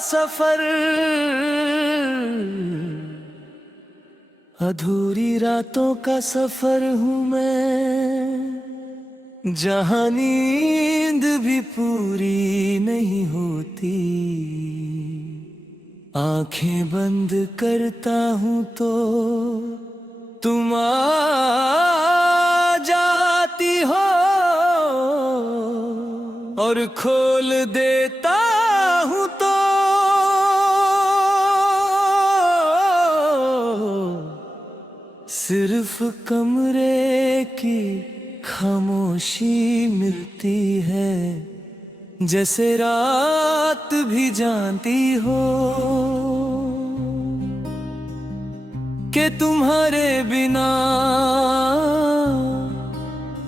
सफर, अधूरी रातों का सफर हूँ मैं, जहाँ नींद भी पूरी नहीं होती। आंखें बंद करता हूँ तो तुम आ जाती हो, और खोल देता हूँ तो सिर्फ कमरे की खामोशी मिलती है, जैसे रात भी जानती हो कि तुम्हारे बिना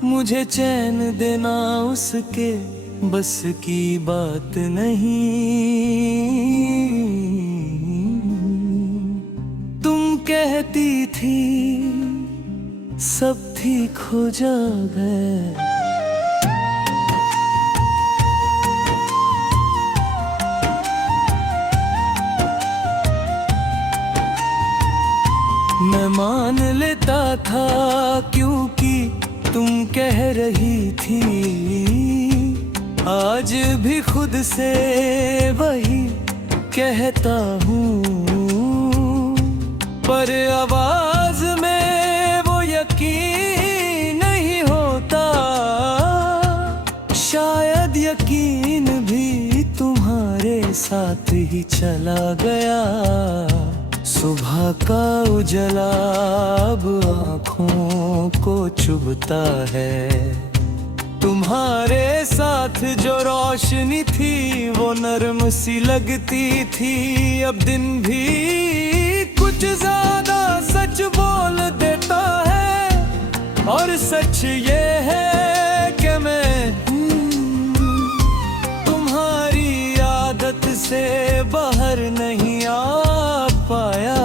मुझे चैन देना उसके बस की बात नहीं। तुम कहती थी सब ठीक हो जाए, मैं मान लेता था क्योंकि तुम कह रही थी। आज भी खुद से वही कहता हूँ, पर आवाज में वो यकीन नहीं होता। शायद यकीन भी तुम्हारे साथ ही चला गया। सुबह का उजला अब आँखों को चुभता है। तुम्हारे साथ जो रोशनी थी वो नरम सी लगती थी। अब दिन भी कुछ ज्यादा सच बोल देता है, और सच ये है कि मैं तुम्हारी आदत से बाहर नहीं आ पाया।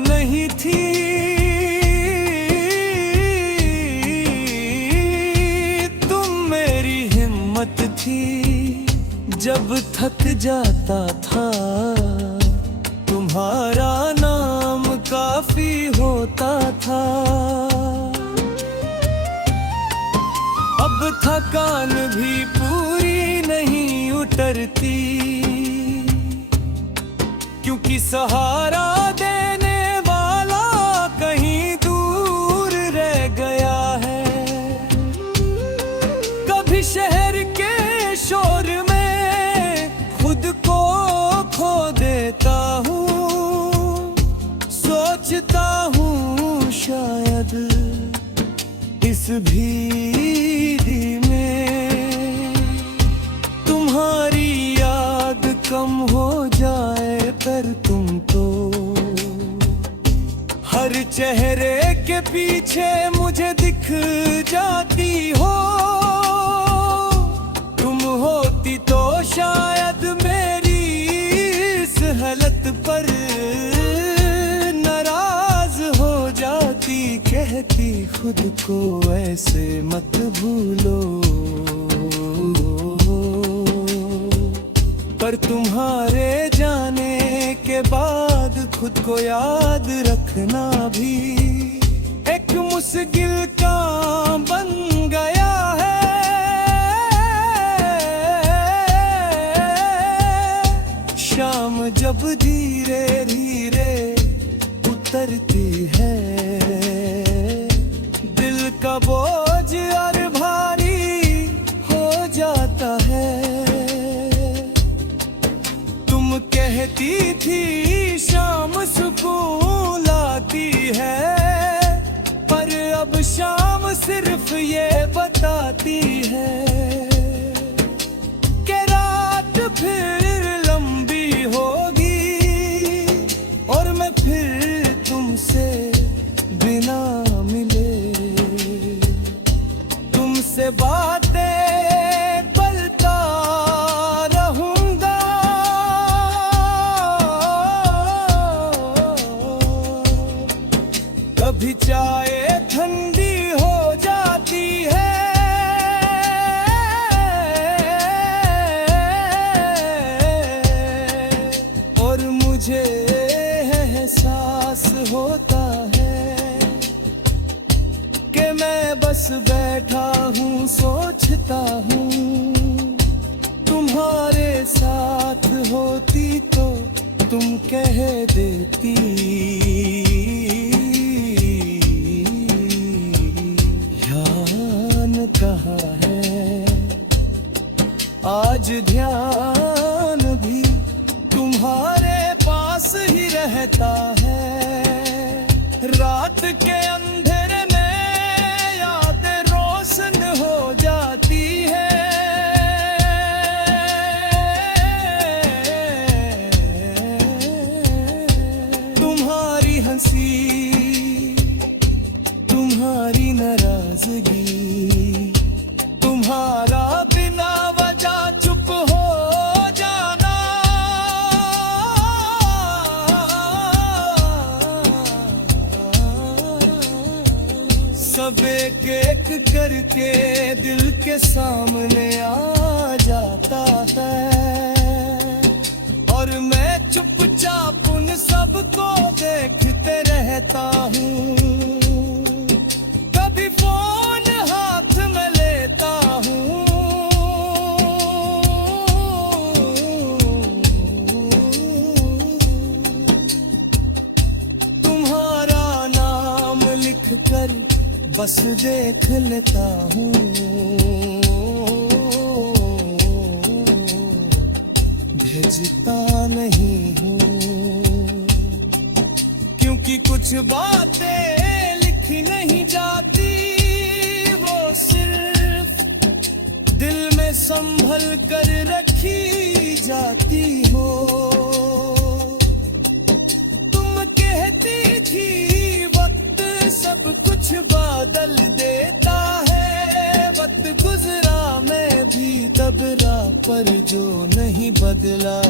नहीं थी तुम मेरी हिम्मत थी, जब थक जाता था तुम्हारा नाम काफी होता था। अब थकान भी पूरी नहीं उतरती, क्योंकि सहारा देने कहीं दूर रह गया है। कभी शहर के शोर में खुद को खो देता हूँ। सोचता हूँ शायद इस भीड़ी में तुम्हारी याद कम हो जाए, पर तुम तो हर चेहरे के पीछे मुझे दिख जाती हो। तुम होती तो शायद मेरी इस हालत पर नाराज हो जाती। कहती खुद को ऐसे मत भूलो, पर तुम्हारे जाने के बाद खुद को याद रखना भी एक मुश्किल काम बन गया है। शाम जब धीरे धीरे उतरती है, दिल का बोझ और भारी हो जाता है। तुम कहती थी शाम सुकून लाती है, पर अब शाम सिर्फ ये बताती है कि रात फिर लंबी होगी, और मैं फिर तुमसे बिना मिले तुमसे बातें करता रहूंगा। कभी चाहे एहसास होता है कि मैं बस बैठा हूँ सोचता हूँ, तुम्हारे साथ होती तो तुम कह देती ध्यान कहाँ है। आज ध्यान भी तुम्हारे पास ही रहता है। रात के अंधेरे में यादें रोशन हो जाती है। तुम्हारी हंसी, तुम्हारी नाराजगी, तुम्हारा बिना वजह चुप हो जाना, सब एक एक करके दिल के सामने आ जाता है। और मैं चुपचाप उन सबको देखते रहता हूँ। कभी फोन हाथ में लेता हूँ, तुम्हारा नाम लिख कर बस देख लेता हूँ। भेजता नहीं हूँ क्योंकि कुछ बातें लिखी नहीं जाती, वो सिर्फ दिल में संभल कर रखी जाती हो। तुम कहती थी वक्त सब कुछ बदल देता है, वक्त गुजरा मैं भी तबरा, पर जो नहीं बदला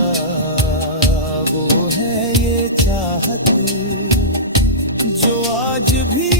वो है ये चाहत जो आज भी